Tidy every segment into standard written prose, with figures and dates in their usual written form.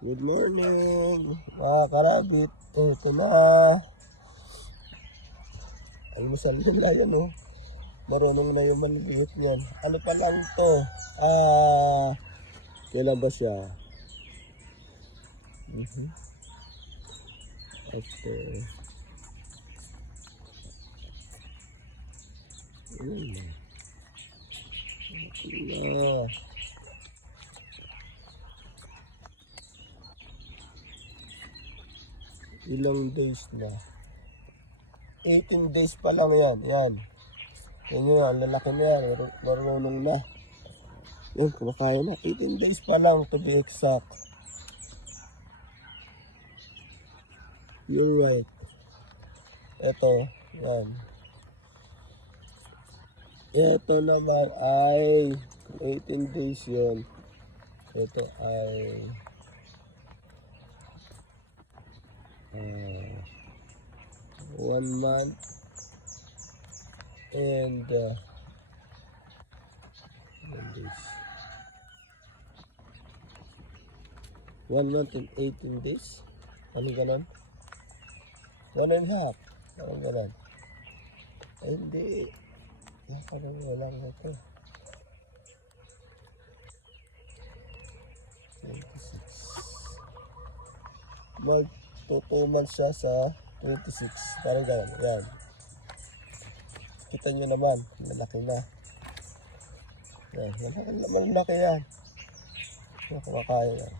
Good morning, mga karabit. Ito na. Almusal nila yan, oh. Marunong na yung maliliit niyan. Ano pa lang to? Kailan ba siya? Okay. No. Ilang days na? 18 days pa lang yan. Yan. Yan yun, lalaki na yan. Marunong na. Yan, kumakain na. 18 days pa lang to be exact. You're right. Ito, yan. Ito naman ay 18 days yun. Ito ay 1 month and 1 month and 18 days. Ano ganon? 1 and a half. Ano ganon? Ay, hindi. Nakarang na lang ito. 26. Mag 2 months siya sa 26. Parang gano'n. Yan. Kita nyo naman. Malaki na. Yan. Malaki yan. Yan, kumakain yan.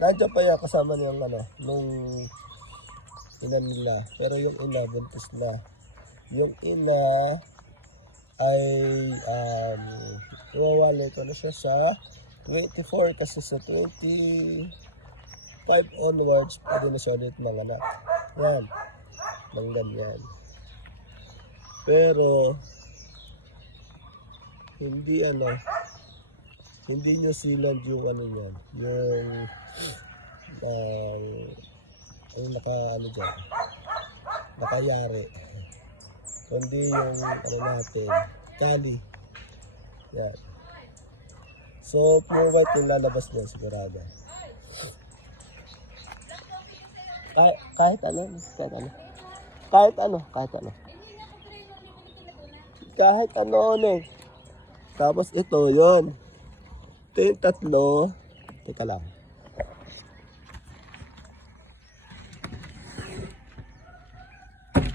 Nandiyan pa yan kasama niyang ano, nung ina nila. Pero yung ina, buntis na. Yung ina ay iwawali ko na siya sa 24 kasi sa 25 onwards pwede na siya ulit manganak. Yan. Nang ganyan. Pero hindi hindi nyo silang yung ano yan, yung dyan, nakayari. Hindi yung ano natin, kali. Yan. So, pure white yung lalabas mo sigurado. Kahit ano. Tapos ito, yun. Ito yung tatlo. Teka lang.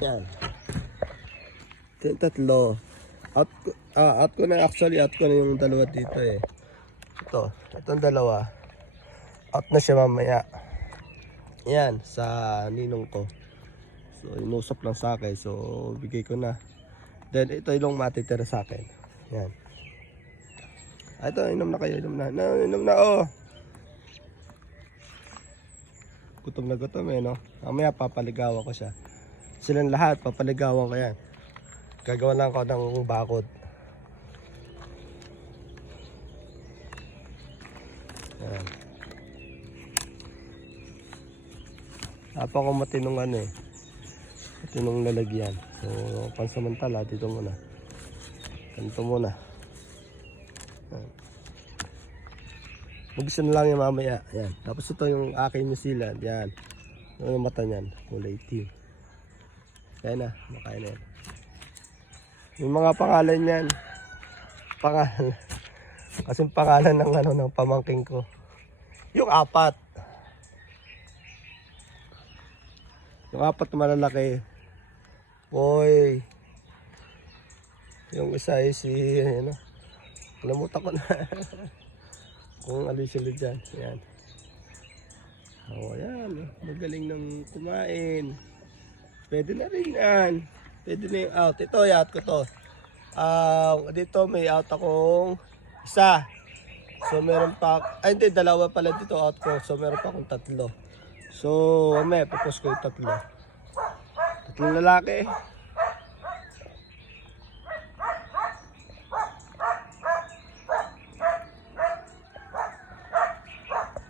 Yan. Ito yung tatlo. Out ko na yung dalawa dito eh. Itong dalawa. Out na siya mamaya. Yan, sa ninong ko. So, inusap lang sa akin. So, bigay ko na. Then, ito yung matitira sa akin. Yan. Ito, inom na kayo. Inom na, oh. Gutom na gutom eh, no? Mamaya papaligawan ko siya. Silang lahat, papaligawan ko yan. Gagawa lang ko ng bakod. Yan. Apa ko matinong ano eh. Matinong lalagyan. So, pansamantala, dito muna. Ganito muna. Mag-isa na lang yung mamaya. Yan. Tapos ito yung aking New Zealand. Yan. Ano mata niyan? Kulay itim. Kaya na. Makain na yan. Yung mga pangalan niyan. Kasing pangalan ng ano ng pamangking ko. Yung apat. Yung apat na malalaki. Boy. Yung isa ay si ano. Kalimutan ko na. Kung alin sila dyan. Yan. Yan. Magaling ng kumain. Pwede na rin yan. Pwede na yung out. Ito, out ko to. Dito may out akong isa. So meron pa. Hindi, dalawa pala dito out ko. So meron pa akong tatlo. So, may papos ko yung tatlo. Tatlong lalaki.